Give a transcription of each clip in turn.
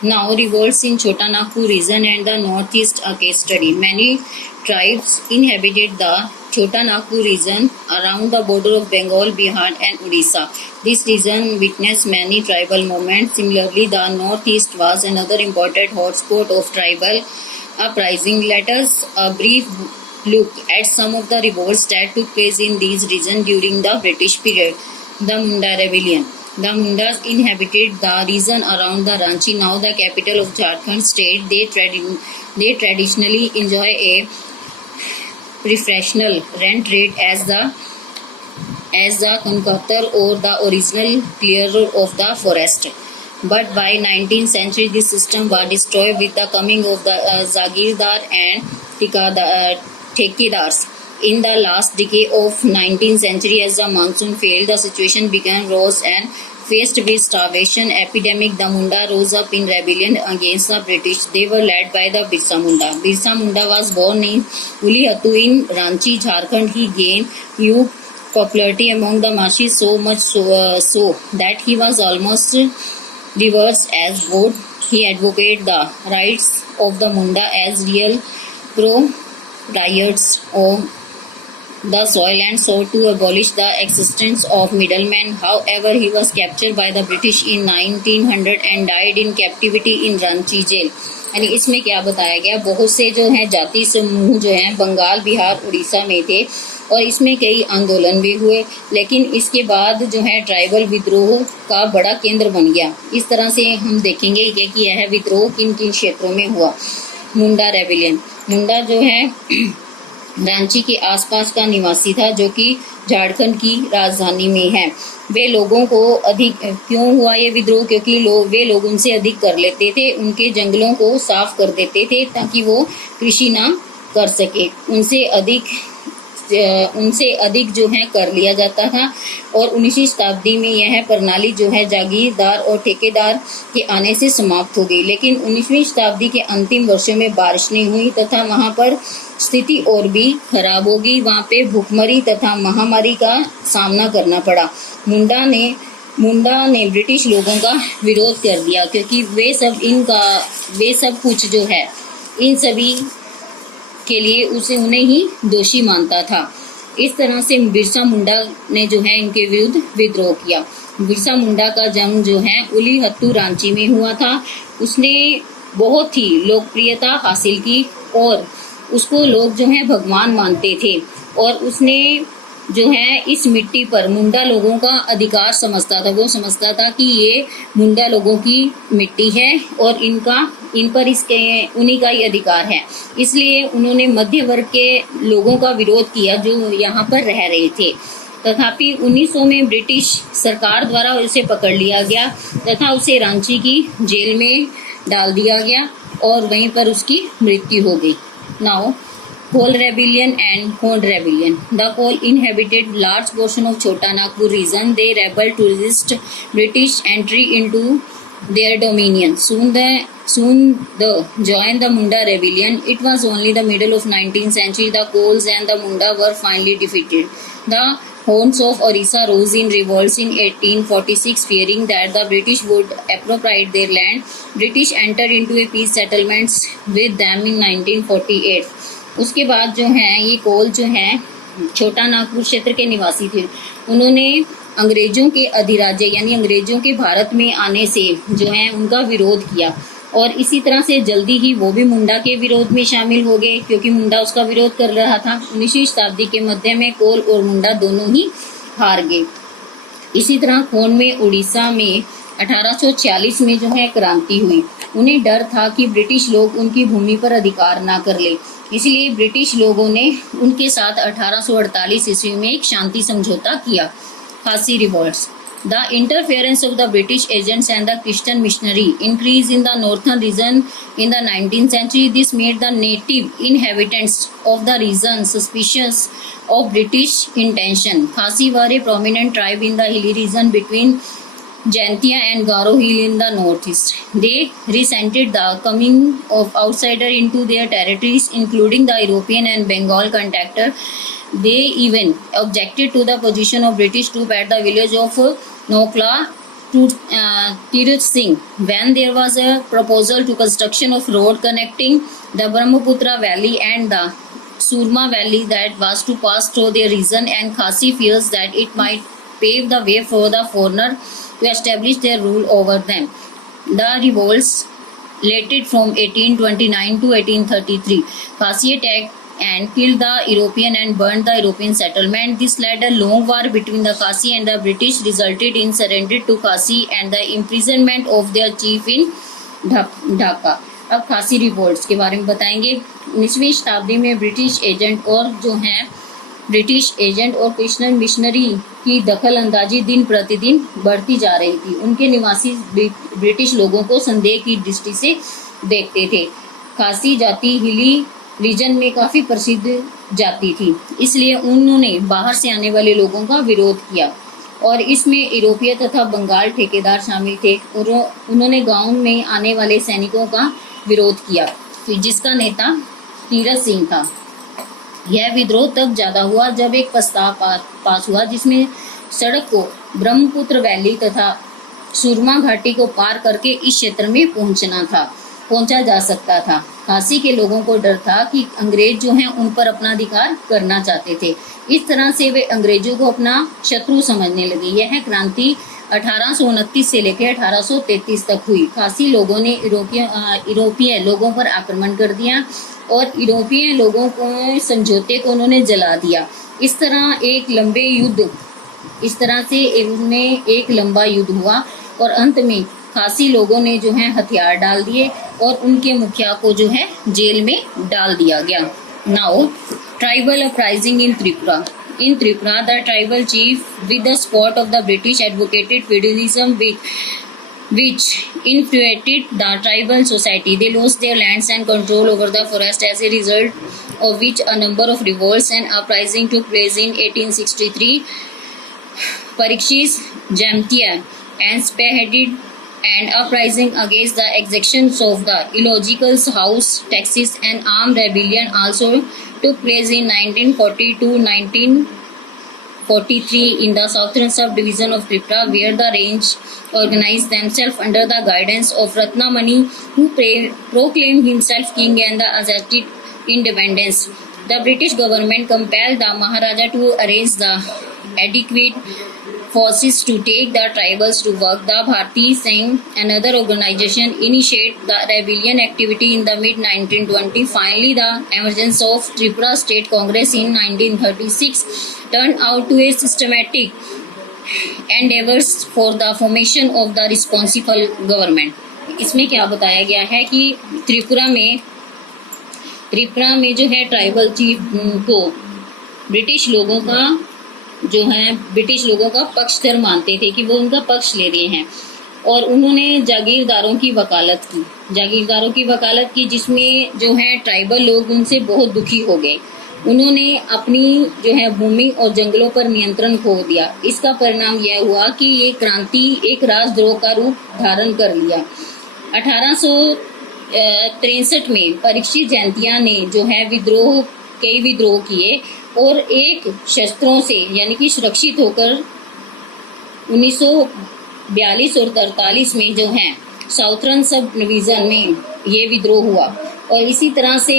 Now revolts in Chota Nagpur region and the northeast are case study. Many tribes inhabited the Chota Nagpur region around the border of Bengal, Bihar and Odisha. This region witnessed many tribal movements. Similarly, the northeast was another important hotspot of tribal uprising. Let us a brief look at some of the revolts that took place in these regions during the British period. The Munda Rebellion. The Mundas inhabited the region around the Ranchi, now the capital of Jharkhand state. They traditionally enjoy a preferential rent rate as the conqueror or the original clearer of the forest. But by 19th century, this system was destroyed with the coming of the Zagirdar and Thekidars. In the last decade of 19th century, as the monsoon failed, the situation became worse and faced with starvation epidemic. The Munda rose up in rebellion against the British. They were led by the Birsa Munda. Birsa Munda was born in Ulihatu in Ranchi, Jharkhand. He gained huge popularity among the masses, so much so that he was almost revered as God. He advocated the rights of the Munda as real proprietors of the soil and sought to abolish the existence of middlemen. However, he was captured by the British in 1900 and died in captivity in Ranchi jail. यानी इसमें क्या बताया गया, बहुत से जो हैं जाति समूह जो हैं बंगाल, बिहार, उड़ीसा में थे और इसमें कई आंदोलन भी हुए, लेकिन इसके बाद जो है ट्राइबल विद्रोह का बड़ा केंद्र बन गया. इस तरह से हम देखेंगे कि यह विद्रोह किन किन क्षेत्रों में हुआ. मुंडा रेबिलियन. मुंडा जो है रांची के आसपास का निवासी था, जो कि झारखंड की राजधानी में है. वे लोगों को अधिक क्यों हुआ ये विद्रोह, क्योंकि वे लोग उनसे अधिक कर लेते थे, उनके जंगलों को साफ कर देते थे ताकि वो कृषि ना कर सके. उनसे अधिक जो है कर लिया जाता था. और 19वीं शताब्दी में यह प्रणाली जो है जागीरदार और ठेकेदार के आने से समाप्त हो गई. लेकिन 19वीं शताब्दी के अंतिम वर्षों में बारिश नहीं हुई तथा वहां पर स्थिति और भी खराब हो गई. वहां पे भूखमरी तथा महामारी का सामना करना पड़ा. मुंडा ने ब्रिटिश लोगों का विरोध कर दिया, क्योंकि वे सब कुछ जो है इन सभी के लिए उन्हें ही दोषी मानता था. इस तरह से बिरसा मुंडा ने जो है इनके विरुद्ध विद्रोह किया. बिरसा मुंडा का जन्म जो है उलीहत्तू रांची में हुआ था. उसने बहुत ही लोकप्रियता हासिल की और उसको लोग जो है भगवान मानते थे. और उसने जो है इस मिट्टी पर मुंडा लोगों का अधिकार समझता था. वो समझता था कि ये मुंडा लोगों की मिट्टी है और इन पर उन्हीं का ही अधिकार है. इसलिए उन्होंने मध्य वर्ग के लोगों का विरोध किया जो यहाँ पर रह रहे थे. तथापि 1900 में ब्रिटिश सरकार द्वारा उसे पकड़ लिया गया तथा उसे रांची की जेल में डाल दिया गया और वहीं पर उसकी मृत्यु हो गई. Now Kol rebellion and Khond rebellion. The Kol inhabited large portion of Chota Nagpur region. They rebelled to resist British entry into their dominion. Soon the joined the Munda rebellion. It was only the middle of 19th century. The Kols and the Munda were finally defeated. The Honds of Orissa rose in revolts in 1846, fearing that the British would appropriate their land. British entered into a peace settlements with them in 1948. उसके बाद जो है ये कोल जो है छोटा नागपुर क्षेत्र के निवासी थे. उन्होंने अंग्रेजों के अधिराज्य यानी अंग्रेजों के भारत में आने से जो है उनका विरोध किया और इसी तरह से जल्दी ही वो भी मुंडा के विरोध में शामिल हो गए, क्योंकि मुंडा उसका विरोध कर रहा था. 19वीं शताब्दी के मध्य में कोल और मुंडा दोनों ही हार गए. इसी तरह खोंड में उड़ीसा में 1840 में जो है क्रांति हुई. उन्हें डर था कि ब्रिटिश लोग उनकी भूमि पर अधिकार ना कर ले, इसलिए ब्रिटिश लोगों ने उनके साथ 1848 ईस्वी में एक शांति समझौता किया. Khasi revolts. The interference of the British agents and the Christian missionary increase in the northern region in the 19th century. This made the native inhabitants of the region suspicious of British intention. Khasi were a prominent tribe in the hilly region between Jaintia and Garo Hill in the northeast. They resented the coming of outsiders into their territories, including the European and Bengal contractor. They even objected to the position of British troops at the village of Nokla to Tirth Singh when there was a proposal to construction of road connecting the Brahmaputra Valley and the Surma Valley that was to pass through their region, and Khasi fears that it might pave the way for the foreigner to establish their rule over them. The revolts lasted from 1829 to 1833. Khasi attacked and killed the European and burned the European settlement. This led a long war between the Khasi and the British, resulted in surrender to Khasi and the imprisonment of their chief in Dhaka. अब खासी revolts के बारे में बताएंगे. 19वीं शताब्दी में British agent और क्रिश्चियन मिशनरी की दखल अंदाजी दिन प्रतिदिन बढ़ती जा रही थी. उनके निवासी ब्रिटिश लोगों को संदेह की दृष्टि से देखते थे. खासी जाति हिली रीजन में काफ़ी प्रसिद्ध जाति थी, इसलिए उन्होंने बाहर से आने वाले लोगों का विरोध किया और इसमें यूरोपीय तथा बंगाल ठेकेदार शामिल थे. और उन्होंने गांव में आने वाले सैनिकों का विरोध किया, जिसका नेता तीरथ सिंह था. यह विद्रोह तब ज्यादा हुआ जब एक प्रस्ताव पास हुआ जिसमें सड़क को ब्रह्मपुत्र वैली तथा सुरमा घाटी को पार करके इस क्षेत्र में पहुंचा जा सकता था. खासी के लोगों को डर था कि अंग्रेज जो हैं उन पर अपना अधिकार करना चाहते थे. इस तरह से वे अंग्रेजों को अपना शत्रु समझने लगे. यह क्रांति 1829 से लेकर 1833 तक हुई. खासी लोगों ने यूरोपीय लोगों पर आक्रमण कर दिया और यूरोपीय लोगों को समझौते को उन्होंने जला दिया. इस तरह से एक लंबा युद्ध हुआ और अंत में खासी लोगों ने जो है हथियार डाल दिए और उनके मुखिया को जो है जेल में डाल दिया गया. Now tribal uprising in Tripura. In Tripura, the tribal chief, with the support of the British, advocated feudalism, which infuriated the tribal society. They lost their lands and control over the forest, as a result of which a number of revolts and uprisings took place in 1863. Parikshit Jamtia and spearheaded an uprising against the exactions of the illegal house taxes. and armed rebellion also took place in 1940 to 1943 in the southern subdivision of Tripura, where the range organized themselves under the guidance of Ratnamani, who proclaimed himself king and the asserted independence. The British government compelled the Maharaja to arrange the adequate forces to take the tribals to work. The Bharati Sangh, another organization, initiated the rebellion activity in the mid-1920s. Finally, the emergence of Tripura State Congress in 1936 turned out to a systematic endeavors for the formation of the responsible government. इसमें क्या बताया गया है कि त्रिपुरा में जो है tribal chief को ब्रिटिश लोगों का पक्षधर मानते थे कि वो उनका पक्ष ले रहे हैं. और उन्होंने जागीरदारों की वकालत की जिसमें जो है ट्राइबल लोग उनसे बहुत दुखी हो गए. उन्होंने अपनी जो है भूमि और जंगलों पर नियंत्रण खो दिया. इसका परिणाम यह हुआ कि ये क्रांति एक राजद्रोह का रूप धारण कर लिया. 1863 में परीक्षित जैंतिया ने जो है कई विद्रोह किए और एक शस्त्रों से यानी कि सुरक्षित होकर 1942 और 43 में जो है साउथर्न सब डिवीजन में ये विद्रोह हुआ और इसी तरह से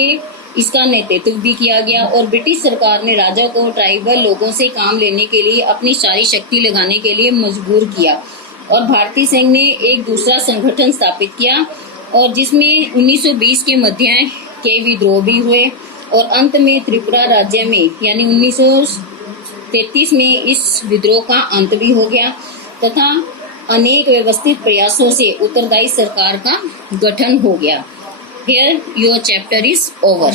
इसका नेतृत्व भी किया गया. और ब्रिटिश सरकार ने राजा को ट्राइबल लोगों से काम लेने के लिए अपनी सारी शक्ति लगाने के लिए मजबूर किया. और भारतीय संघ ने एक दूसरा संगठन स्थापित किया और जिसमें 1920 के मध्य के विद्रोह भी हुए और अंत में त्रिपुरा राज्य में यानी 1933 में इस विद्रोह का अंत भी हो गया तथा अनेक व्यवस्थित प्रयासों से उत्तरदायी सरकार का गठन हो गया. Here your chapter is over.